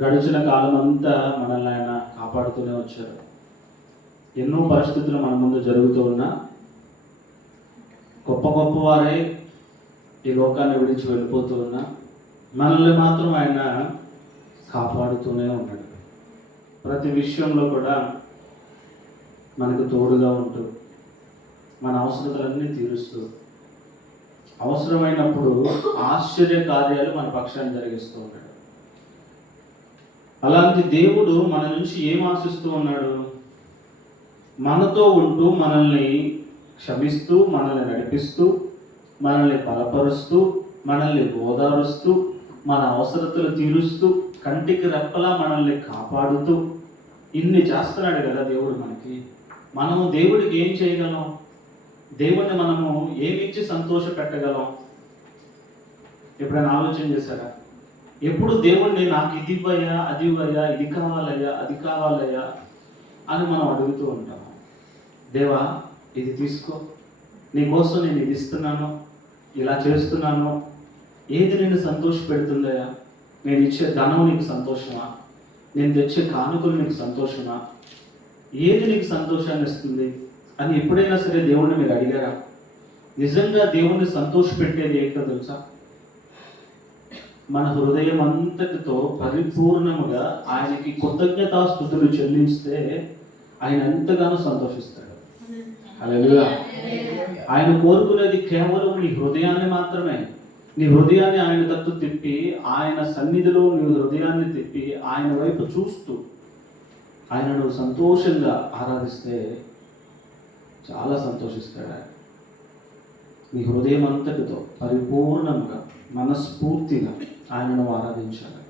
గడిచిన కాలం అంతా మనల్ని ఆయన కాపాడుతూనే వచ్చారు. ఎన్నో పరిస్థితులు మన ముందు జరుగుతూ ఉన్నా గొప్ప గొప్ప వారే ఈ లోకాన్ని విడిచి వెళ్ళిపోతూ ఉన్నా మనల్ని మాత్రం ఆయన కాపాడుతూనే ఉన్నాడు. ప్రతి విషయంలో కూడా మనకు తోడుగా ఉంటూ మన అవసరతలన్నీ తీరుస్తూ అవసరమైనప్పుడు ఆశ్చర్య కార్యాలు మన పక్షాన్ని జరిగిస్తూ ఉన్నాడు. అలాంటి దేవుడు మన నుంచి ఏం ఆశిస్తూ ఉన్నాడు? మనతో ఉంటూ మనల్ని క్షమిస్తూ, మనల్ని నడిపిస్తూ, మనల్ని బలపరుస్తూ, మనల్ని ఓదారుస్తూ, మన అవసరతలు తీరుస్తూ, కంటికి రెప్పలా మనల్ని కాపాడుతూ ఇన్ని చేస్తున్నాడు కదా దేవుడు మనకి. మనము దేవుడికి ఏం చేయగలం? దేవుడిని మనము ఏమిచ్చి సంతోష పెట్టగలం? ఎప్పుడైనా ఆలోచన చేశారా? ఎప్పుడు దేవుణ్ణి నాకు ఇది ఇవ్వయ్యా, అది ఇవ్వయ్యా, ఇది కావాలయ్యా, అది కావాలయ్యా అని మనం అడుగుతూ ఉంటాము. దేవా ఇది తీసుకో, నీకోసం నేను ఇది ఇస్తున్నాను, ఇలా చేస్తున్నాను, ఏది నిన్ను సంతోష పెడుతుందయ్యా? నేను ఇచ్చే ధనం నీకు సంతోషమా? నేను తెచ్చే కానుకలు నీకు సంతోషమా? ఏది నీకు సంతోషాన్ని ఇస్తుంది అని ఎప్పుడైనా సరే దేవుణ్ణి మీరు అడిగారా? నిజంగా దేవుణ్ణి సంతోష పెట్టేది ఏంటో తెలుసా? మన హృదయం అంతటితో పరిపూర్ణముగా ఆయనకి కృతజ్ఞతాస్తుతులు చెల్లిస్తే ఆయన ఎంతగానో సంతోషిస్తాడు. హల్లెలూయా. ఆయన కోరుకునేది కేవలం నీ హృదయాన్ని మాత్రమే. నీ హృదయాన్ని ఆయన తట్టు తిప్పి, ఆయన సన్నిధిలో నీ హృదయాన్ని తిప్పి ఆయన వైపు చూస్తూ ఆయనను సంతోషంగా ఆరాధిస్తే చాలా సంతోషిస్తాడు ఆయన. నీ హృదయం అంతటితో పరిపూర్ణంగా మనస్ఫూర్తిగా ఆయనను ఆరాధించాలి.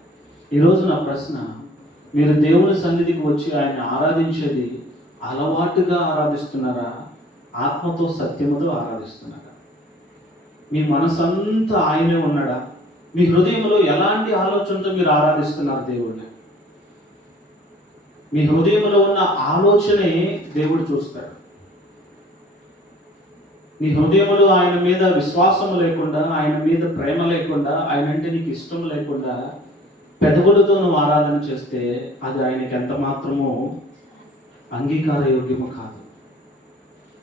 ఈరోజు నా ప్రశ్న, మీరు దేవుని సన్నిధికి వచ్చి ఆయన ఆరాధించేది అలవాటుగా ఆరాధిస్తున్నారా? ఆత్మతో సత్యముతో ఆరాధిస్తున్నారా? మీ మనసంతా ఆయనే ఉన్నాడా? మీ హృదయంలో ఎలాంటి ఆలోచనతో మీరు ఆరాధిస్తున్నారు దేవుడిని? మీ హృదయంలో ఉన్న ఆలోచనే దేవుడు చూస్తాడు. నీ హృదయంలో ఆయన మీద విశ్వాసం లేకుండా, ఆయన మీద ప్రేమ లేకుండా, ఆయన అంటే నీకు ఇష్టం లేకుండా పెదవులతో నువ్వు ఆరాధన చేస్తే అది ఆయనకి ఎంత మాత్రమో అంగీకారయోగ్యము కాదు.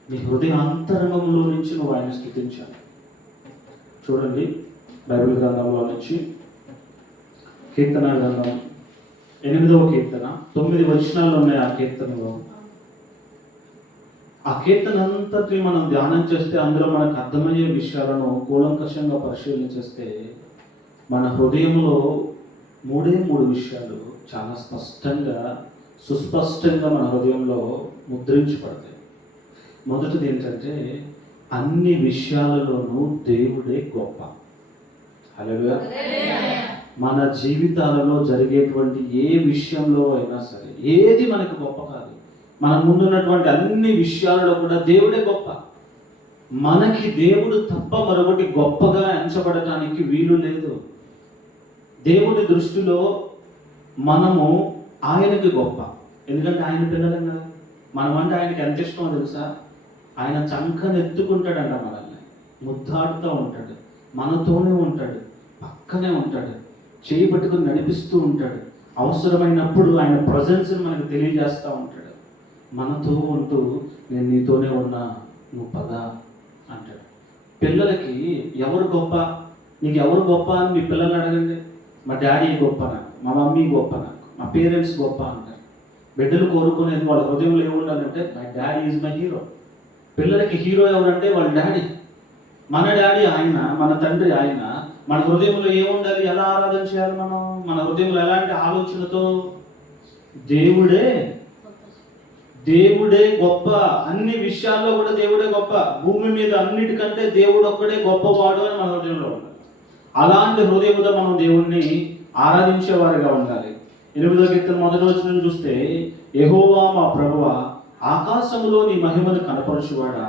నీ హృదయ అంతరంగంలో నుంచి నువ్వు ఆయన స్తుతించాలి. చూడండి, బైబిల్ గ్రంథంలో నుంచి కీర్తన గ్రంథం 8వ కీర్తన 9 వచనాలు ఉన్నాయి. ఆ కీర్తనలో ఆ కీర్తన అంతటి మనం ధ్యానం చేస్తే అందులో మనకు అర్థమయ్యే విషయాలను కూలంకషంగా పరిశీలన చేస్తే మన హృదయంలో 3 విషయాలు చాలా స్పష్టంగా, సుస్పష్టంగా మన హృదయంలో ముద్రించబడతాయి. మొదటిది ఏంటంటే, అన్ని విషయాలలోనూ దేవుడే గొప్ప. హల్లెలూయా. మన జీవితాలలో జరిగేటువంటి ఏ విషయంలో అయినా సరే ఏది మనకు గొప్ప కాదు. మన ముందున్నటువంటి అన్ని విషయాలలో కూడా దేవుడే గొప్ప. మనకి దేవుడు తప్ప మరొకటి గొప్పగా ఎంచబడటానికి వీలు లేదు. దేవుడి దృష్టిలో మనము ఆయనకి గొప్ప. ఎందుకంటే ఆయన పిల్లలం కదా. మనం అంటే ఆయనకి ఎంత ఇష్టమో తెలుసా? ఆయన చంకనెత్తుకుంటాడంట, మనల్ని ముద్దాడుతూ ఉంటాడు, మనతోనే ఉంటాడు, పక్కనే ఉంటాడు, చేయి పట్టుకుని నడిపిస్తూ ఉంటాడు. అవసరమైనప్పుడు ఆయన ప్రజెన్స్ని మనకు తెలియజేస్తూ ఉంటాడు. మనతో ఉంటూ నేను నీతోనే ఉన్నా, నువ్వు పద అంటాడు. పిల్లలకి ఎవరు గొప్ప, నీకు ఎవరు గొప్ప అని మీ పిల్లల్ని అడగండి. మా డాడీ గొప్ప నాకు, మా మమ్మీ గొప్ప నాకు, మా పేరెంట్స్ గొప్ప అంటారు. బిడ్డలు కోరుకునేది వాళ్ళ హృదయంలో ఏముండాలంటే my daddy is my hero. పిల్లలకి హీరో ఎవరంటే వాళ్ళ డాడీ. మన డాడీ ఆయన, మన తండ్రి ఆయన. మన హృదయంలో ఏముండాలి? ఎలా ఆరాధన చేయాలి మనం? మన హృదయంలో ఎలాంటి ఆలోచనతో? దేవుడే గొప్ప. అన్ని విషయాల్లో కూడా దేవుడే గొప్ప. భూమి మీద అన్నిటికంటే దేవుడు ఒక్కడే గొప్పవాడు అని మన హృదయంలో ఉండాలి. అలాంటి హృదయంతో మనం దేవుణ్ణి ఆరాధించేవారుగా ఉండాలి. 8వ కీర్తన 1వ వచనం చూస్తే, యెహోవా మా ప్రభువా, ఆకాశములో నీ మహిమను కనపరచువాడా,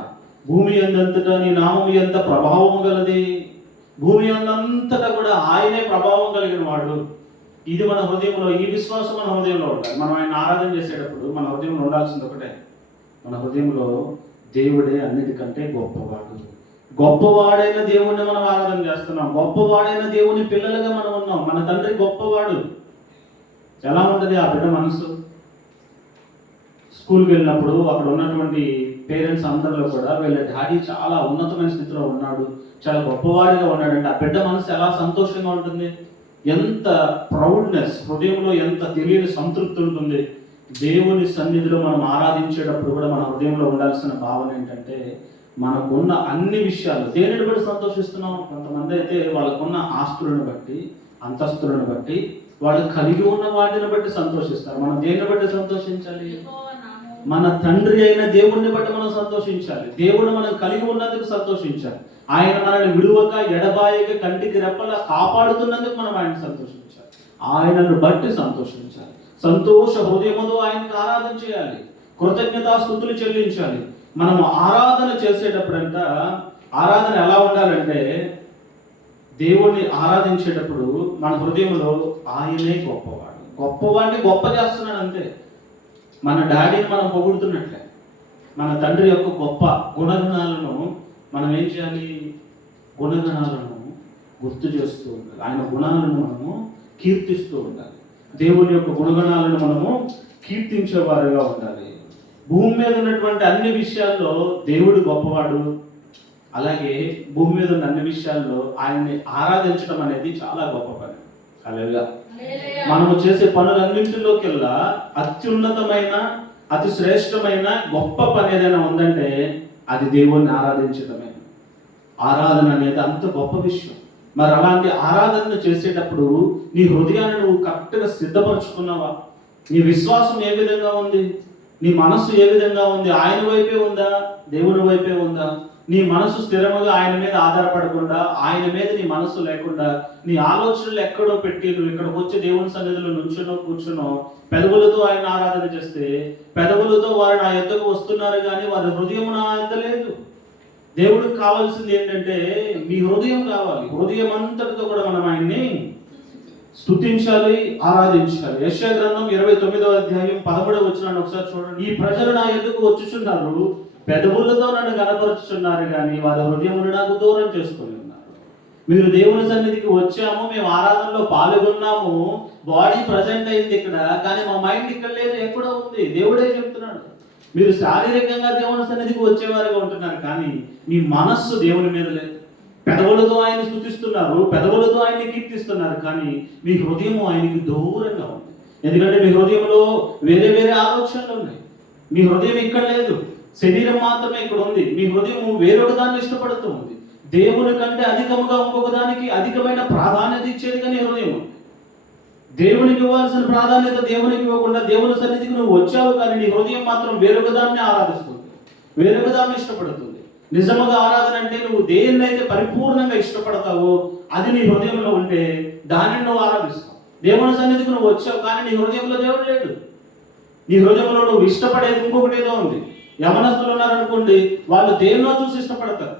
భూమి అందంతటా నీ నామము ఎంత ప్రభావం గలది. భూమి అందంతటా కూడా ఆయనే ప్రభావం కలిగిన వాడు. ఇది మన హృదయంలో, ఈ విశ్వాసం మన హృదయంలో ఉండాలి. మనం ఆయన ఆరాధన చేసేటప్పుడు మన హృదయంలో ఉండాల్సింది ఒకటే, మన హృదయంలో దేవుడే అన్నిటికంటే గొప్పవాడు. గొప్పవాడైన దేవుణ్ణి మనం ఆరాధన చేస్తున్నాం. గొప్పవాడైన దేవుని పిల్లలుగా మనం ఉన్నాం. మన తండ్రి గొప్పవాడు. ఎలా ఉంటుంది ఆ బిడ్డ మనసు? స్కూల్కి వెళ్ళినప్పుడు అక్కడ ఉన్నటువంటి పేరెంట్స్ అందరిలో కూడా వీళ్ళ డాడీ చాలా ఉన్నతమైన స్థితిలో ఉన్నాడు, చాలా గొప్పవాడిగా ఉన్నాడంటే ఆ బిడ్డ మనసు ఎలా సంతోషంగా ఉంటుంది, ఎంత ప్రౌడ్నెస్, హృదయంలో ఎంత తెలియని సంతృప్తి ఉంటుంది. దేవుని సన్నిధిలో మనం ఆరాధించేటప్పుడు కూడా మన హృదయంలో ఉండాల్సిన భావన ఏంటంటే, మనకున్న అన్ని విషయాలు దేనిని బట్టి సంతోషిస్తున్నాం. కొంతమంది అయితే వాళ్ళకున్న ఆస్తులను బట్టి, అంతస్తులను బట్టి, వాళ్ళు కలిగి ఉన్న వాటిని బట్టి సంతోషిస్తారు. మనం దేన్ని బట్టి సంతోషించాలి? మన తండ్రి అయిన దేవుణ్ణి బట్టి మనం సంతోషించాలి. దేవుడు మనం కలిగి ఉన్నందుకు సంతోషించాలి. ఆయన మనల్ని విడువక ఎడబాయక కంటికి రెప్పలా కాపాడుతున్నందుకు మనం ఆయన సంతోషించాలి. ఆయనను బట్టి సంతోషించాలి. సంతోష హృదయముతో ఆయనకు ఆరాధన చేయాలి, కృతజ్ఞతాస్తుతులు చెల్లించాలి. మనం ఆరాధన చేసేటప్పుడంట, ఆరాధన ఎలా ఉండాలంటే, దేవుణ్ణి ఆరాధించేటప్పుడు మన హృదయంలో ఆయనే గొప్పవాడు, గొప్పవాడిని గొప్ప చేస్తున్నాడు అంతే. మన డాడీని మనం పొగుడుతున్నట్లే మన తండ్రి యొక్క గొప్ప గుణగణాలను మనం ఏం చేయాలి? గుణగణాలను గుర్తు చేస్తూ ఉండాలి. ఆయన గుణాలను మనము కీర్తిస్తూ ఉండాలి. దేవుని యొక్క గుణగణాలను మనము కీర్తించేవారుగా ఉండాలి. భూమి మీద ఉన్నటువంటి అన్ని విషయాల్లో దేవుడు గొప్పవాడు. అలాగే భూమి మీద ఉన్న అన్ని విషయాల్లో ఆయన్ని ఆరాధించడం అనేది చాలా గొప్ప పని. హల్లెలూయా. మనము చేసే పనులన్నింటిలోకెల్లా అత్యున్నతమైన, అతి శ్రేష్టమైన గొప్ప పని ఏదైనా ఉందంటే అది దేవుణ్ణి ఆరాధించడమే. ఆరాధన అనేది అంత గొప్ప విషయం. మరి అలాంటి ఆరాధన చేసేటప్పుడు నీ హృదయాన్ని నువ్వు కరెక్ట్గా సిద్ధపరచుకున్నావా? నీ విశ్వాసం ఏ విధంగా ఉంది? నీ మనస్సు ఏ విధంగా ఉంది? ఆయన వైపే ఉందా, దేవుని వైపే ఉందా? నీ మనసు స్థిరముగా ఆయన మీద ఆధారపడకుండా, ఆయన మీద నీ మనసు లేకుండా, నీ ఆలోచనలు ఎక్కడో పెట్టి నువ్వు ఇక్కడికి వచ్చి దేవుని సన్నిధిలో నుంచునో కూర్చునో పెదవులతో ఆయన ఆరాధన చేస్తే, పెదవులతో వారు నా యొద్దకు వస్తున్నారు కానీ వారి హృదయం నా యొద్ద లేదు. దేవుడికి కావాల్సింది ఏంటంటే మీ హృదయం కావాలి. హృదయం అంతటితో కూడా మనం ఆయన్ని స్తుతించాలి, ఆరాధించాలి. యెషయా గ్రంథం 29వ అధ్యాయం 13వ వచనాన్ని ఒకసారి చూడండి. ఈ ప్రజలు నా యొద్దకు వచ్చుచున్నారు, పెదవులతో నన్ను కనపరుచుచున్నారు కానీ వారి హృదయమును నాకు దూరం చేసుకొని ఉన్నారు. మీరు దేవుని సన్నిధికి వచ్చాము, మేము ఆరాధనలో పాల్గొన్నాము, బాడీ ప్రజెంట్ అయింది ఇక్కడ, కానీ మా మైండ్ ఇక్కడ లేదు, ఎక్కడో ఉంది. దేవుడే చెప్తున్నాడు, మీరు శారీరకంగా దేవుని సన్నిధికి వచ్చేవారుగా ఉంటున్నారు కానీ మీ మనస్సు దేవుని మీద లేదు. పెదవులతో ఆయన స్తుతిస్తున్నారు, పెదవులతో ఆయన్ని కీర్తిస్తున్నారు కానీ మీ హృదయం ఆయనకి దూరంగా ఉంది. ఎందుకంటే మీ హృదయంలో వేరే వేరే ఆలోచనలు ఉన్నాయి. మీ హృదయం ఇక్కడ లేదు, శరీరం మాత్రమే ఇక్కడ ఉంది. మీ హృదయం వేరొక దాన్ని ఇష్టపడుతూ ఉంది. దేవుని కంటే అధికముగా ఇంకొక దానికి అధికమైన ప్రాధాన్యత ఇచ్చేది కానీ హృదయం ఉంది. దేవునికి ఇవ్వాల్సిన ప్రాధాన్యత దేవునికి ఇవ్వకుండా దేవుని సన్నిధికి నువ్వు వచ్చావు కానీ నీ హృదయం మాత్రం వేరొక దాన్ని ఆరాధిస్తుంది, వేరొక దాన్ని ఇష్టపడుతుంది. నిజముగా ఆరాధన అంటే నువ్వు దేన్నైతే పరిపూర్ణంగా ఇష్టపడతావో అది నీ హృదయంలో ఉంటే దానిని నువ్వు ఆరాధిస్తావు. దేవుని సన్నిధికి నువ్వు వచ్చావు కానీ నీ హృదయంలో దేవుడు లేడు. నీ హృదయంలో నువ్వు ఇష్టపడేది ఇంకొకటి ఏదో ఉంది. యవనస్తులు ఉన్నారనుకోండి, వాళ్ళు దేన్నో చూసి ఇష్టపడతారు.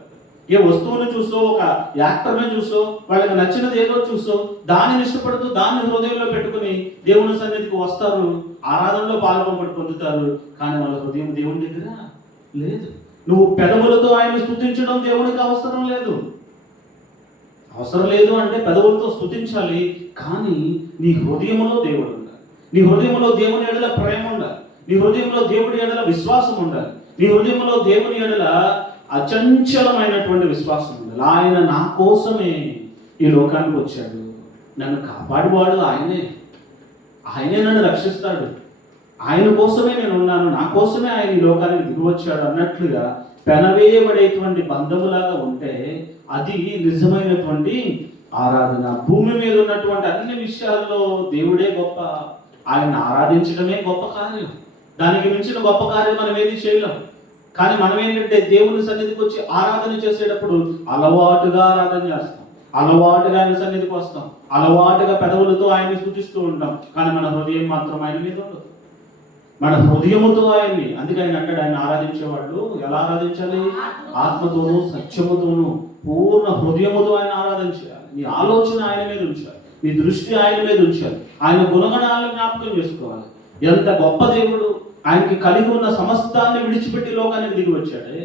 ఏ వస్తువుని చూసో, ఒక యాక్టర్ని చూసో, వాళ్ళకి నచ్చినది ఏదో చూసో దానిని ఇష్టపడుతూ దాన్ని హృదయంలో పెట్టుకుని దేవుని సన్నిధికి వస్తారు, ఆరాధనలో పాల్గొని పొందుతారు కానీ వాళ్ళ హృదయం దేవుని దగ్గర లేదు. నువ్వు పెదవులతో ఆయన స్తుతించడం దేవునికి అవసరం లేదు. అవసరం లేదు అంటే పెదవులతో స్తుతించాలి కానీ నీ హృదయంలో దేవుడు ఉండాలి. నీ హృదయంలో దేవుని ఎడల ప్రేమ ఉండాలి. నీ హృదయంలో దేవుని ఎడల విశ్వాసం ఉండాలి. నీ హృదయంలో దేవుని ఎడల అచంచలమైనటువంటి విశ్వాసం ఉండాలి. ఆయన నా కోసమే ఈ లోకానికి వచ్చాడు, నన్ను కాపాడువాడు ఆయనే, ఆయనే నన్ను రక్షిస్తాడు, ఆయన కోసమే నేను ఉన్నాను, నా కోసమే ఆయన ఈ లోకానికి దిగి వచ్చాడు అన్నట్లుగా పెనవేయబడేటువంటి బంధములాగా ఉంటే అది నిజమైనటువంటి ఆరాధన. భూమి మీద ఉన్నటువంటి అన్ని విషయాల్లో దేవుడే గొప్ప, ఆయన ఆరాధించడమే గొప్ప కార్యం. దానికి మించిన గొప్ప కార్యం మనం ఏది చేయలేం. కానీ మనం ఏంటంటే దేవుని సన్నిధికి వచ్చి ఆరాధన చేసేటప్పుడు అలవాటుగా ఆరాధన చేస్తాం, అలవాటుగా ఆయన సన్నిధికి వస్తాం, అలవాటుగా పెదవులతో ఆయన్ని స్తుతిస్తూ ఉంటాం కానీ మన హృదయం మాత్రం ఆయన మీద ఉండదు. మన హృదయముతో ఆయన్ని, అందుకే ఆయన అంటాడు, ఆయన ఆరాధించేవాళ్ళు ఎలా ఆరాధించాలి? ఆత్మతోనూ సత్యముతోనూ పూర్ణ హృదయముతో ఆయన ఆరాధన చేయాలి. నీ ఆలోచన ఆయన మీద ఉంచాలి, నీ దృష్టి ఆయన మీద ఉంచాలి, ఆయన గుణగణాలను జ్ఞాపకం చేసుకోవాలి. ఎంత గొప్ప దేవుడు! ఆయనకి కలిగి ఉన్న సమస్తాన్ని విడిచిపెట్టి లోకానికి దిగి వచ్చాడే.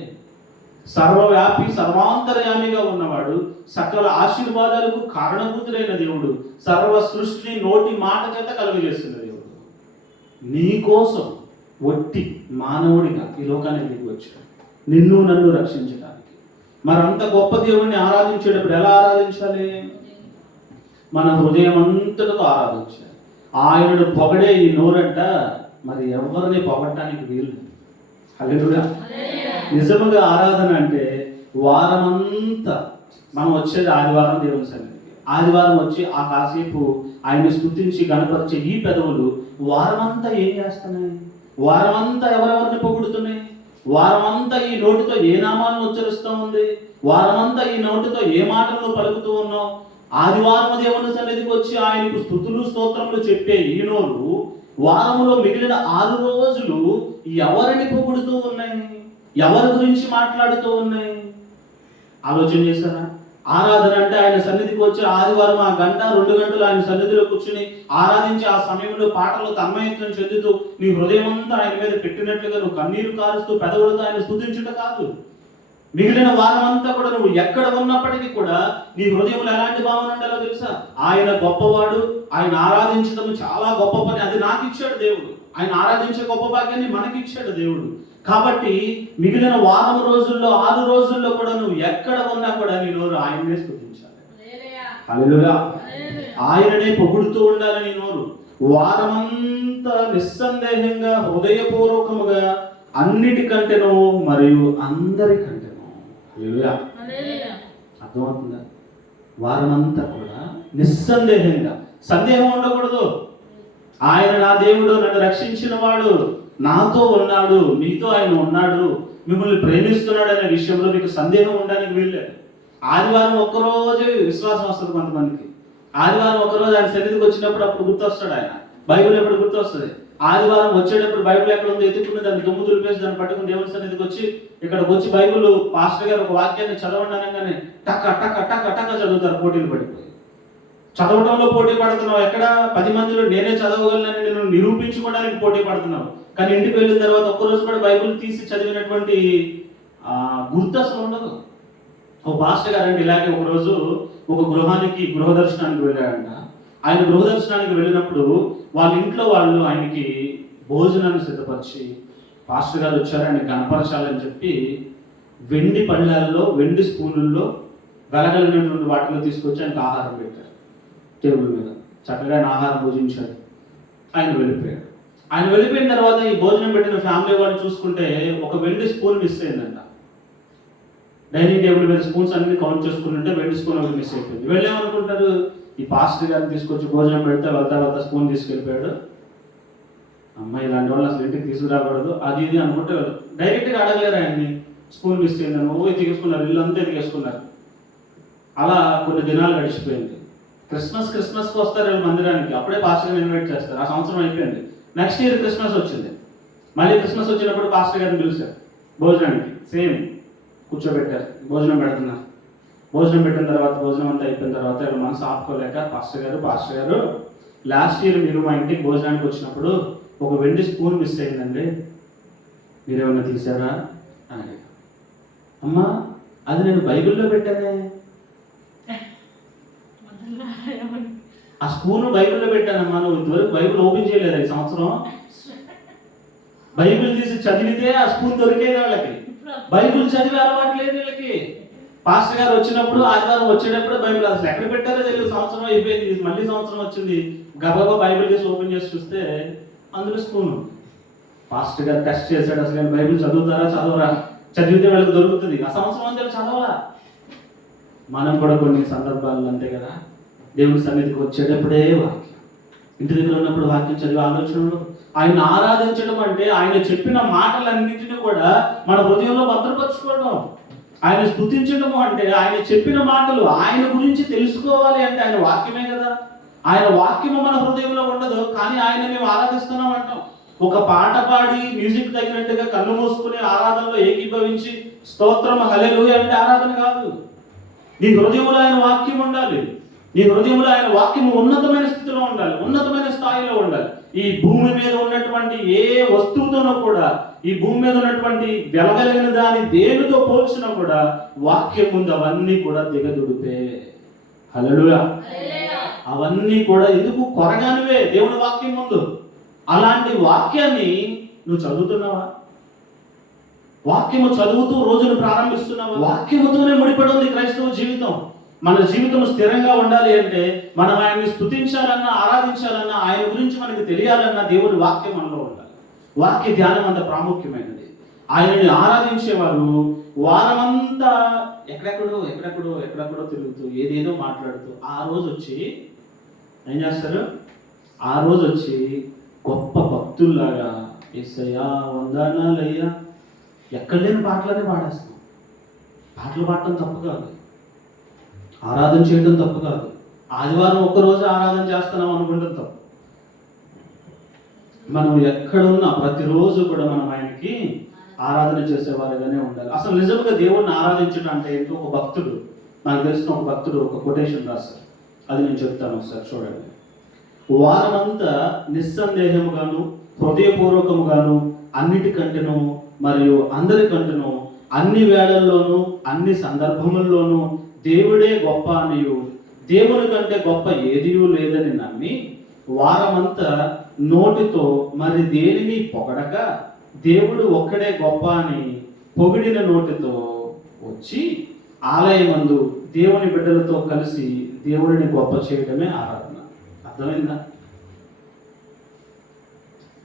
సర్వవ్యాపి సర్వాంతర్యామిగా ఉన్నవాడు, సకల ఆశీర్వాదాలకు కారణభూతుడైన దేవుడు, సర్వ సృష్టిని నోటి మాట చేత కలుగజేస్తున్న దేవుడు. నీ కోసం ఒట్టి మానవుడిగా ఈ లోకానికి దిగి వచ్చాడు, నిన్ను నన్ను రక్షించడానికి. మరి అంత గొప్ప దేవుణ్ణి ఆరాధించేటప్పుడు ఎలా ఆరాధించాలి? మన హృదయం అంతటితో ఆరాధించాలి. ఆయనను పొగడే ఈ నోరంట మరి ఎవరిని పొగడటానికి వీలు. హల్లెలూయా. నిజముగా ఆరాధన అంటే వారమంతా మనం వచ్చేది ఆదివారం దేవుని సన్నిధికి. ఆదివారం వచ్చి ఆ కాసేపు ఆయన్ని స్తుతించి గణపరిచే ఈ పెదవులు వారమంతా ఏం చేస్తున్నాయి? వారమంతా ఎవరెవరిని పొగుడుతున్నాయి? వారమంతా ఈ నోటితో ఏ నామాలను ఉచ్చరిస్తూ ఉంది? వారమంతా ఈ నోటితో ఏ మాటలను పలుకుతూ ఉన్నావు? ఆదివారం దేవుని సన్నిధికి వచ్చి ఆయనకు స్తుతులు స్తోత్రములు చెప్పే ఈ నోరు వారములో మిగిలిన 6 రోజులు ఎవరిని పొగుడుతూ ఉన్నాయి? ఎవరి గురించి మాట్లాడుతూ ఉన్నాయి? ఆలోచన చేశారా? ఆరాధన అంటే ఆయన సన్నిధికి వచ్చి ఆదివారం ఆ గంట 2 గంటలు ఆయన సన్నిధిలో కూర్చుని ఆరాధించి ఆ సమయంలో పాటలు తన్మయత్వం చెందుతూ నీ హృదయం అంతా ఆయన మీద పెట్టినట్లుగా నువ్వు కన్నీరు కారుస్తూ పెదవులతో ఆయన స్తుతించుట కాదు. మిగిలిన వారం అంతా కూడా నువ్వు ఎక్కడ ఉన్నప్పటికీ కూడా నీ హృదయంలో ఎలాంటి భావన ఉండాలో తెలుసా? ఆయన గొప్పవాడు, ఆయన ఆరాధించడం చాలా గొప్ప పని, అది నాకు ఇచ్చాడు దేవుడు. ఆయన ఆరాధించే గొప్ప భాగ్యాన్ని మనకిచ్చాడు దేవుడు. కాబట్టి మిగిలిన వారం రోజుల్లో 6 రోజుల్లో కూడా నువ్వు ఎక్కడ ఉన్నా కూడా నీ నోరు ఆయన్నే స్తుతించాలి. హల్లెలూయా. ఆయననే పొగుడుతూ ఉండాలి నీ నోరు. వారమంతా నిస్సందేహంగా హృదయపూర్వకముగా అన్నిటికంటేనో మరియు అందరికంటేనో. హల్లెలూయా. అర్థమవుతుందా? వారమంతా కూడా నిస్సందేహంగా, సందేహం ఉండకూడదు. ఆయన నా దేవుడు, నన్ను రక్షించిన వాడు, నాతో ఉన్నాడు, మీతో ఆయన ఉన్నాడు, మిమ్మల్ని ప్రేమిస్తున్నాడు అనే విషయంలో మీకు సందేహం ఉండడానికి వీల్లేదు. ఆదివారం ఒక్కరోజే విశ్వాసం వస్తుంది కొంతమందికి. ఆదివారం ఒక్కరోజు ఆయన సన్నిధికి వచ్చినప్పుడు అప్పుడు గుర్తొస్తాడు ఆయన. బైబిల్ ఎప్పుడు గుర్తొస్తుంది? ఆదివారం వచ్చేటప్పుడు బైబిల్ ఎక్కడ ఉందో ఎత్తుకుని దాన్ని దుమ్ము దులిపేసి దాన్ని పట్టుకుని దేవుని సన్నిధికి వచ్చి ఇక్కడికి వచ్చి బైబిల్ పాస్టర్ గారు ఒక వాక్యాన్ని చదవండి అనగానే టక టక టక టక చదువుతారు, పోటీలు పడిపోయి. చదవటంలో పోటీ పడుతున్నావు. ఎక్కడ 10 మందిలో నేనే చదవగలనని నేను నిరూపించుకోవడానికి పోటీ పడుతున్నావు. కానీ ఇంటికి వెళ్ళిన తర్వాత ఒక్కరోజు కూడా బైబిల్ తీసి చదివినటువంటి గుర్తు అసలు ఉండదు. ఒక పాస్టర్ గారంటే ఇలాగే ఒకరోజు ఒక గృహ దర్శనానికి వెళ్ళాడంట. ఆయన గృహ దర్శనానికి వెళ్ళినప్పుడు వాళ్ళ ఇంట్లో వాళ్ళు ఆయనకి భోజనాన్ని సిద్ధపరిచి, పాస్టర్ గారు వచ్చారు ఆయన గణపరచాలని చెప్పి వెండి పళ్ళాల్లో వెండి స్పూనుల్లో వెలగలిగినటువంటి వాటిలో తీసుకొచ్చి ఆయనకు ఆహారం పెట్టారు. టేబుల్ మీద చక్కగా ఆయన ఆహారం భోజించాడు. ఆయన వెళ్ళిపోయాడు. ఆయన వెళ్ళిపోయిన తర్వాత ఈ భోజనం పెట్టిన ఫ్యామిలీ వాళ్ళు చూసుకుంటే ఒక వెండి స్పూన్ మిస్ అయిందంట. డైనింగ్ టేబుల్ మీద స్పూన్స్ అన్ని కౌంట్ చేసుకుంటుంటే వెండి స్పూన్ ఒకటి మిస్ అయిపోయింది. వెళ్ళేమనుకుంటారు, ఈ పాస్టర్ గారిని తీసుకొచ్చి భోజనం పెడితే వెళ్తా స్పూన్ తీసుకెళ్ళిపోయాడు, అమ్మాయి ఇలాంటి వాళ్ళు అసలు ఇంటికి తీసుకురాకూడదు అది ఇది అనుకుంటే డైరెక్ట్గా అడగలేరు ఆయన్ని. స్పూన్ మిస్ అయిందని తీసుకున్నారు, ఇల్లు అంతా ఎదిగేసుకున్నారు. అలా కొన్ని దినాలు గడిచిపోయింది. క్రిస్మస్కి వస్తారు వీళ్ళు మందిరానికి, అప్పుడే పాస్టర్ గారిని ఇన్వైట్ చేస్తారు. ఆ సంవత్సరం అయిపోయింది. నెక్స్ట్ ఇయర్ క్రిస్మస్ వచ్చింది. మళ్ళీ క్రిస్మస్ వచ్చినప్పుడు పాస్టర్ గారిని పిలిచారు భోజనానికి. సేమ్ కూర్చోబెట్టారు, భోజనం పెడుతున్నారు. భోజనం పెట్టిన తర్వాత భోజనం అంతా అయిపోయిన తర్వాత వీళ్ళు మనసు ఆపుకోలేక పాస్టర్ గారు లాస్ట్ ఇయర్ మీరు మా ఇంటికి భోజనానికి వచ్చినప్పుడు ఒక వెండి స్పూన్ మిస్ అయిందండి, మీరేమన్నా తీసారా అని అడిగారు. అమ్మా అది నేను బైబిల్లో పెట్టానే, ఆ స్పూన్ బైబిల్లో పెట్టానమ్మా, నువ్వు ఇంతవరకు బైబిల్ ఓపెన్ చేయలేదు ఈ సంవత్సరం. బైబిల్ తీసి చదివితే ఆ స్పూన్ దొరికేది వాళ్ళకి. బైబిల్ చదివే అలవాటు లేదు వీళ్ళకి. పాస్టర్ గారు వచ్చినప్పుడు ఆదివారం వచ్చేటప్పుడు బైబిల్ అసలు ఎక్కడ పెట్టారో తెలియదు. సంవత్సరం అయిపోయింది, మళ్ళీ సంవత్సరం వచ్చింది, గబగబా బైబిల్ తీసి ఓపెన్ చేసి చూస్తే అందులో స్పూన్. పాస్టర్ గారు టెస్ట్ చేశాడు, అసలు బైబిల్ చదువుతారా చదవరా, చదివితే వాళ్ళకి దొరుకుతుంది. ఆ సంవత్సరం అంతా చదవాలా. మనం కూడా కొన్ని సందర్భాలు అంతే కదా, దేవుని సన్నిధికి వచ్చేటప్పుడే వాక్యం, ఇంటి దగ్గర ఉన్నప్పుడు వాక్యం చదివే ఆలోచనలు. ఆయన ఆరాధించడం అంటే ఆయన చెప్పిన మాటలన్నింటినీ కూడా మన హృదయంలో భద్రపరచుకోవడం. ఆయన స్తుతించడము అంటే ఆయన చెప్పిన మాటలు, ఆయన గురించి తెలుసుకోవాలి అంటే ఆయన వాక్యమే కదా. ఆయన వాక్యము మన హృదయంలో ఉండదు, కానీ ఆయన మేము ఆరాధిస్తున్నాం అంటాం. ఒక పాట పాడి మ్యూజిక్ తగినట్టుగా కళ్ళు మూసుకుని ఆరాధనలో ఏకీభవించి స్తోత్రం హల్లెలూయా అంటే ఆరాధన కాదు. నీ హృదయంలో ఆయన వాక్యం ఉండాలి. నీ హృదయంలో ఆయన వాక్యము ఉన్నతమైన స్థితిలో ఉండాలి, ఉన్నతమైన స్థాయిలో ఉండాలి. ఈ భూమి మీద ఉన్నటువంటి ఏ వస్తువుతోనో కూడా, ఈ భూమి మీద ఉన్నటువంటి వెలగలిగిన దాని దేనితో పోల్చినా కూడా వాక్యం ముందు అవన్నీ కూడా దిగదుడిపే. హల్లెలూయా. అవన్నీ కూడా ఎందుకు కొరగానివే దేవుని వాక్యం ముందు. అలాంటి వాక్యాన్ని నువ్వు చదువుతున్నావా? వాక్యము చదువుతూ రోజును ప్రారంభిస్తున్నావా? వాక్యముతోనే ముడిపడి ఉంది క్రైస్తవ జీవితం. మన జీవితం స్థిరంగా ఉండాలి అంటే మనం ఆయన్ని స్తుతించాలన్నా, ఆరాధించాలన్నా, ఆయన గురించి మనకి తెలియాలన్నా దేవుని వాక్యం మనలో ఉండాలి. వాక్య ధ్యానం అంత ప్రాముఖ్యమైనది. ఆయనని ఆరాధించేవారు వారమంతా ఎక్కడెక్కడో తిరుగుతూ ఏదేదో మాట్లాడుతూ ఆ రోజు వచ్చి ఏం చేస్తారు? ఆ రోజు వచ్చి గొప్ప భక్తుల్లాగా యేసయ్యా వందనాలయ్యా ఎక్కడ లేని పాటలనే పాడేస్తాం. పాటలు పాడటం తప్పు కాదు, ఆరాధన చేయడం తప్పు కాదు. ఆదివారం ఒక్కరోజు ఆరాధన చేస్తున్నాం అనుకుంటాం తప్పు. మనం ఎక్కడున్నా ప్రతిరోజు కూడా మనం ఆయనకి ఆరాధన చేసేవారుగానే ఉండాలి. అసలు నిజంగా దేవుణ్ణి ఆరాధించడం అంటే ఏంటో ఒక భక్తుడు, నాకు తెలిసిన ఒక భక్తుడు ఒక కొటేషన్ రాశారు. అది నేను చెప్తాను, ఒకసారి చూడండి. వారమంతా నిస్సందేహముగాను హృదయపూర్వకముగాను అన్నిటికంటేను మరియు అందరికంటేను అన్ని వేళల్లోనూ అన్ని సందర్భముల్లోనూ దేవుడే గొప్ప అనియు దేవుని కంటే గొప్ప ఏదియూ లేదని నమ్మి వారమంతా నోటితో మరి దేనిని పొగడక దేవుడు ఒక్కడే గొప్ప అని పొగిడిన నోటితో వచ్చి ఆలయమందు దేవుని బిడ్డలతో కలిసి దేవుడిని గొప్ప చేయడమే ఆరాధన. అర్థమైందా?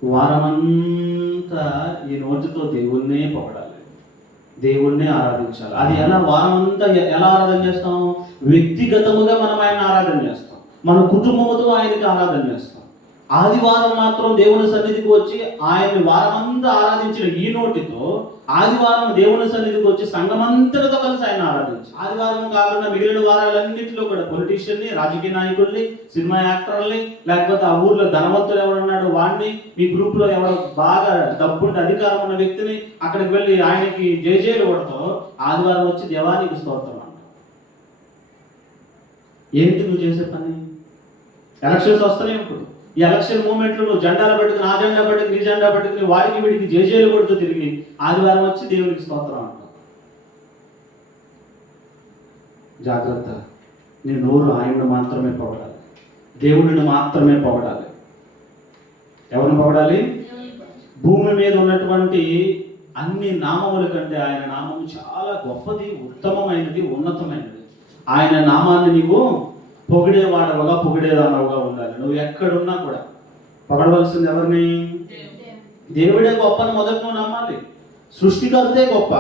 వారమంతా ఈ నోటితో దేవుణ్ణే పొగడాలి, దేవుణ్ణే ఆరాధించాలి. అది ఎలా? వారమంతా ఎలా ఆరాధన చేస్తాం? వ్యక్తిగతముగా మనం ఆయన ఆరాధన చేస్తాం, మన కుటుంబంతో ఆయనకి ఆరాధన చేస్తాం. ఆదివారం మాత్రం దేవుని సన్నిధికి వచ్చి ఆయన్ని వారమంతా ఆరాధించిన ఈ నోటితో ఆదివారం దేవుని సన్నిధికి వచ్చి సంఘమంతటితో కలిసి ఆయన ఆరాధించి, ఆదివారం కాకుండా మిగిలిన వారాలన్నింటిలో కూడా పొలిటీషియన్ని, రాజకీయ నాయకుల్ని, సినిమా యాక్టర్లని, లేకపోతే ఆ ఊర్లో ధనవంతులు ఎవరున్నాడు వాడిని, మీ గ్రూప్లో ఎవరు బాగా డబ్బుండి అధికారం ఉన్న వ్యక్తిని అక్కడికి వెళ్ళి ఆయనకి జయజయలు కొడతాం. ఆదివారం వచ్చి దేవానికి స్తోత్రం అంట. ఏంటి నువ్వు చేసే పని? ఎలక్షన్స్ వస్తున్నాయి. ఇప్పుడు ఈ ఎలక్షన్ మూమెంట్లో నువ్వు జెండాలు పెట్టుకుని, ఆ జెండా పెట్టుకుని, ఈ జెండా పెట్టుకుని వాడికి వీడికి జయజయలు కొడుతూ తిరిగి ఆదివారం వచ్చి దేవునికి స్తోత్రం అంటావు. జాగ్రత్త. నీ నోరు ఆయనను మాత్రమే పొగడాలి, దేవుడిని మాత్రమే పొగడాలి. ఎవరిని పొగడాలి? భూమి మీద ఉన్నటువంటి అన్ని నామముల కంటే ఆయన నామము చాలా గొప్పది, ఉత్తమమైనది, ఉన్నతమైనది. ఆయన నామాన్ని నీవు పొగిడేవాడవుగా పొగిడేదానవుగా ఉండాలి. నువ్వు ఎక్కడున్నా కూడా పొగడవలసింది ఎవరిని? దేవుడే గొప్పని మొదట నువ్వు నమ్మాలి. సృష్టికర్తే గొప్ప,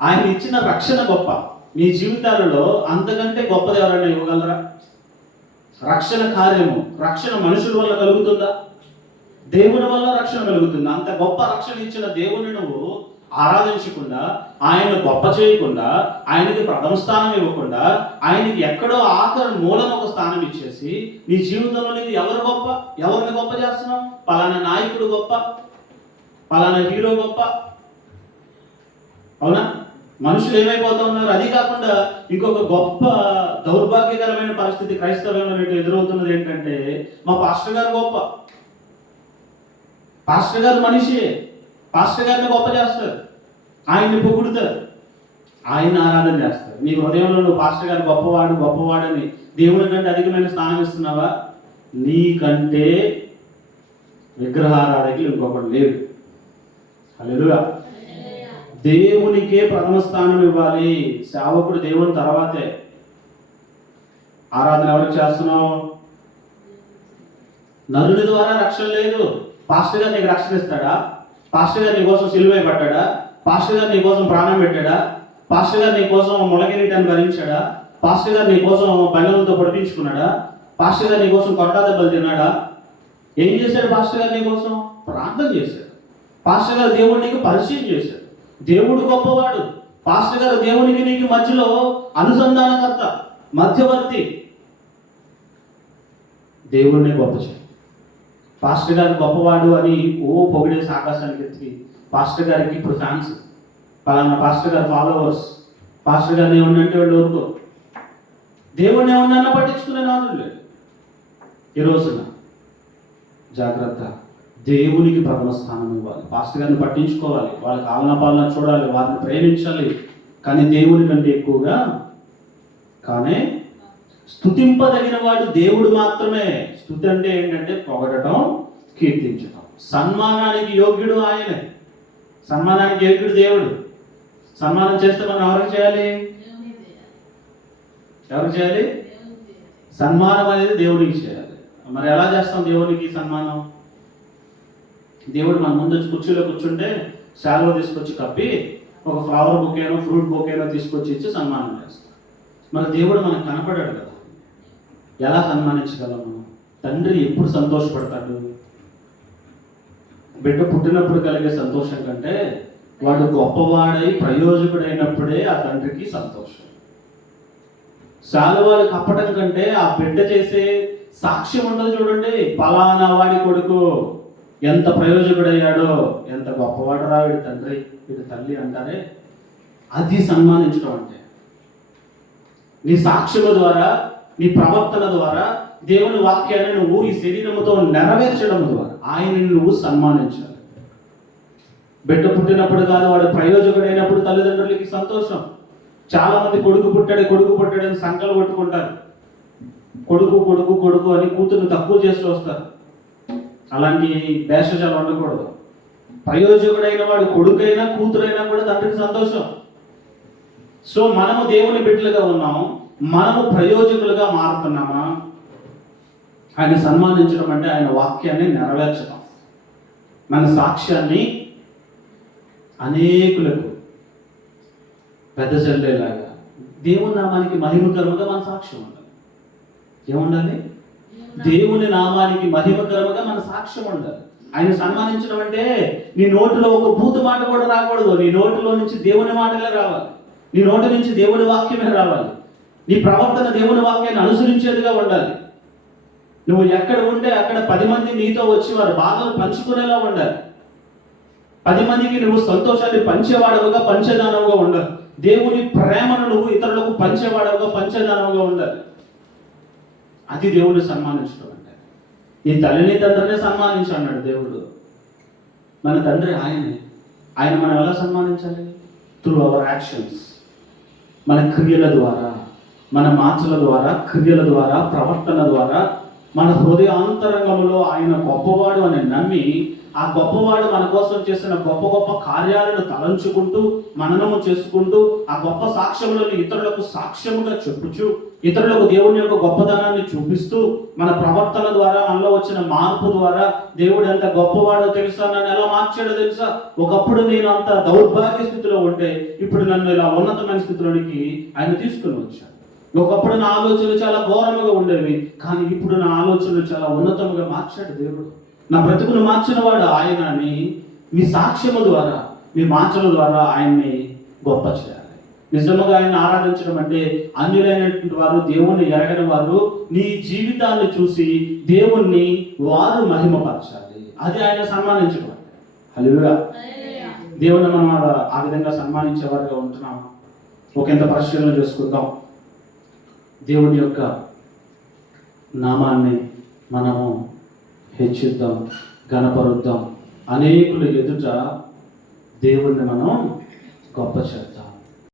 ఆయన ఇచ్చిన రక్షణ గొప్ప. మీ జీవితాలలో అంతకంటే గొప్పది ఎవరైనా ఇవ్వగలరా? రక్షణ కార్యము, రక్షణ మనుషుల వల్ల కలుగుతుందా? దేవుని వల్ల రక్షణ కలుగుతుంది. అంత గొప్ప రక్షణ ఇచ్చిన దేవుని నువ్వు ఆరాధించకుండా, ఆయన గొప్ప చేయకుండా, ఆయనకి ప్రథమ స్థానం ఇవ్వకుండా, ఆయనకి ఎక్కడో ఆఖరి మూలన ఒక స్థానం ఇచ్చేసి నీ జీవితంలో నీకు ఎవరు గొప్ప? ఎవరిని గొప్ప చేస్తున్నావు? పలానా నాయకుడు గొప్ప, పలానా హీరో గొప్ప. అవునా? మనుషులు ఏమైపోతా ఉన్నారు? అది కాకుండా ఇంకొక గొప్ప దౌర్భాగ్యకరమైన పరిస్థితి క్రైస్తవంలో ఎదురవుతున్నది ఏంటంటే, మా పాస్టర్ గారు గొప్ప, పాస్టర్ గారు మనిషి, పాస్టర్ గారిని గొప్ప చేస్తారు, ఆయన్ని పొగుడుతారు, ఆయన ఆరాధన చేస్తారు. నీ హృదయంలో నువ్వు పాస్టర్ గారు గొప్పవాడని దేవుని కంటే అధికమైన స్థానం ఇస్తున్నావా? నీకంటే విగ్రహారాధకులు ఇంకొకటి లేడు. హల్లెలూయా. దేవునికే ప్రథమ స్థానం ఇవ్వాలి. సేవకుడు దేవుని తర్వాతే. ఆరాధన ఎవరికి చేస్తున్నావు? నరుని ద్వారా రక్షణ లేదు. పాస్టర్ గారు నీకు రక్షణ ఇస్తాడా? పాస్టర్ గారు నీ కోసం సిలువై పట్టాడా? పాస్టర్ గారు నీ కోసం ప్రాణం పెట్టాడా? పాస్టర్ గారు నీ కోసం ముళ్ళకిరీటాన్ని భరించాడా? పాస్టర్ గారు నీ కోసం బెల్లంతో పడిపించుకున్నాడా? పాస్టర్ గారు నీ కోసం కొట్టా దెబ్బలు తిన్నాడా? ఏం చేశాడు పాస్టర్ గారు నీ కోసం? ప్రార్థన చేశాడు. పాస్టర్ గారు దేవుడు నీకు పరిచయం చేశాడు. దేవుడు గొప్పవాడు. పాస్టర్ గారు దేవునికి నీకు మధ్యలో అనుసంధానకర్త, మధ్యవర్తి. దేవుడిని గొప్ప చేయి. పాస్టర్ గారు గొప్పవాడు అని పొగిడేసి ఆకాశానికి ఎత్తి, పాస్టర్ గారికి ఇప్పుడు ఫ్యాన్స్, పలానా పాస్టర్ గారు ఫాలోవర్స్, పాస్టర్ గారిని ఏమన్నంటే వాళ్ళు ఊరుకో. దేవుడిని ఏమన్నా పట్టించుకునే నాదులు లేదు ఈ రోజున. జాగ్రత్త. దేవునికి ప్రథమ స్థానం ఇవ్వాలి. పాస్టర్ గారిని పట్టించుకోవాలి, వాళ్ళకి ఆలనా పాలన చూడాలి, వారిని ప్రేమించాలి. కానీ దేవుని కంటే ఎక్కువగా కానీ స్తుతింపదగిన వాడు దేవుడు మాత్రమే. స్తుతి అంటే ఏంటంటే పొగడటం, కీర్తించటం. సన్మానానికి యోగ్యుడు ఆయనే. సన్మానానికి యోగ్యుడు దేవుడు. సన్మానం చేస్తే మనం ఎవరికి చేయాలి? ఎవరికి చేయాలి? సన్మానం అనేది దేవుడికి చేయాలి. మరి ఎలా చేస్తాం దేవునికి సన్మానం? దేవుడు మన ముందు వచ్చి కుర్చీలో కూర్చుంటే శాలువ తీసుకొచ్చి కప్పి ఒక ఫ్లవర్ బొకేనో ఫ్రూట్ బొకేనో తీసుకొచ్చి ఇచ్చి సన్మానం చేస్తాం. మరి దేవుడు మనకు కనపడాడు కదా, ఎలా సన్మానించగలము? తండ్రి ఎప్పుడు సంతోషపడతాడు? బిడ్డ పుట్టినప్పుడు కలిగే సంతోషం కంటే వాడు గొప్పవాడై ప్రయోజకుడైనప్పుడే ఆ తండ్రికి సంతోషం. శాలువాలు కప్పడం కంటే ఆ బిడ్డ చేసే సాక్ష్యం ఉండదు చూడండి. పలానా వాడి కొడుకు ఎంత ప్రయోజకుడయ్యాడో, ఎంత గొప్పవాడరా వీడి తండ్రి వీడి తల్లి అంటారే, అది సన్మానించడం అంటే. నీ సాక్ష్యము ద్వారా, నీ ప్రవర్తన ద్వారా దేవుని వాక్యాన్ని నువ్వు ఈ శరీరముతో నెరవేర్చడం ద్వారా ఆయనని నువ్వు సన్మానించాలి. బిడ్డ పుట్టినప్పుడు కాదు, వాడు ప్రయోజకుడైనప్పుడు తల్లిదండ్రులకి సంతోషం. చాలా మంది కొడుకు పుట్టాడని సంకలు కొట్టుకుంటారు. కొడుకు కొడుకు కొడుకు అని కూతురుని తక్కువ చేస్తూ వస్తారు. అలాంటి భేషజాలు ఉండకూడదు. ప్రయోజకుడైన వాడు కొడుకైనా కూతురైనా కూడా తండ్రికి సంతోషం. సో మనము దేవుని బిడ్డలుగా ఉన్నాము, మనము ప్రయోజకులుగా మారుతున్నామా? ఆయన సన్మానించడం అంటే ఆయన వాక్యాన్ని నెరవేర్చడం, మన సాక్ష్యాన్ని అనేకులకు వెదజల్లేలాగా దేవుని నామానికి మహిమకరముగా మన సాక్ష్యం ఉండాలి. ఏముండాలి? దేవుని నామానికి మహిమకరముగా మన సాక్ష్యం ఉండాలి. ఆయన సన్మానించడం అంటే నీ నోటిలో ఒక బూతు మాట కూడా రాకూడదు. నీ నోటిలో నుంచి దేవుని మాటలే రావాలి. నీ నోటి నుంచి దేవుని వాక్యమే రావాలి. నీ ప్రవర్తన దేవుని వాక్యాన్ని అనుసరించేదిగా ఉండాలి. నువ్వు ఎక్కడ ఉంటే అక్కడ 10 మంది నీతో వచ్చి వారి బాధలు పంచుకునేలా ఉండాలి. 10 మందికి నువ్వు సంతోషాన్ని పంచేవాడవుగా, పంచదానవుగా ఉండాలి. దేవుని ప్రేమను నువ్వు ఇతరులకు పంచేవాడవుగా, పంచదానవుగా ఉండాలి. అది దేవుని సన్మానించడం అంటే. ఈ తల్లిని తండ్రిని సన్మానించాడు దేవుడు. మన తండ్రి ఆయనే. ఆయన మనం ఎలా సన్మానించాలి? త్రూ అవర్ యాక్షన్స్, మన క్రియల ద్వారా, మన మాటల ద్వారా, క్రియల ద్వారా, ప్రవర్తన ద్వారా, మన హృదయాంతరంగంలో ఆయన గొప్పవాడు అని నమ్మి, ఆ గొప్పవాడు మన కోసం చేసిన గొప్ప గొప్ప కార్యాలను తలంచుకుంటూ, మననము చేసుకుంటూ, ఆ గొప్ప సాక్ష్యములను ఇతరులకు సాక్ష్యముగా చెప్పుచు, ఇతరులకు దేవుని యొక్క గొప్పదనాన్ని చూపిస్తూ, మన ప్రవర్తన ద్వారా, మనలో వచ్చిన మార్పు ద్వారా దేవుడు ఎంత గొప్పవాడో తెలుసా, నన్ను ఎలా మార్చాడో తెలుసా, ఒకప్పుడు నేను అంత దౌర్భాగ్య స్థితిలో ఉంటే ఇప్పుడు నన్ను ఇలా ఉన్నతమైన స్థితిలోనికి ఆయన తీసుకుని వచ్చాడు. ఒకప్పుడు నా ఆలోచనలు చాలా ఘోరముగా ఉండేవి, కానీ ఇప్పుడు నా ఆలోచనలు చాలా ఉన్నతముగా మార్చాడు దేవుడు. నా బ్రతుకును మార్చిన వాడు ఆయన అని మీ సాక్ష్యము ద్వారా, మీ మాటల ద్వారా ఆయన్ని గొప్ప చేయాలి. నిజముగా ఆయన ఆరాధించడం అంటే అన్యులైనటువంటి వారు, దేవుణ్ణి ఎరగని వారు నీ జీవితాన్ని చూసి దేవుణ్ణి వారు మహిమపరచాలి. అది ఆయన సన్మానించడం అంటే. హల్లెలూయా. దేవుని మనం ఆ విధంగా సన్మానించేవారుగా ఉంటున్నాం. ఒకంత పరిశీలన చేసుకుందాం. దేవుని యొక్క నామాన్ని మనము హెచ్చిద్దాం, గణపరుద్దాం. అనేకుల ఎదుట దేవుణ్ణి మనం గొప్ప చేద్దాం.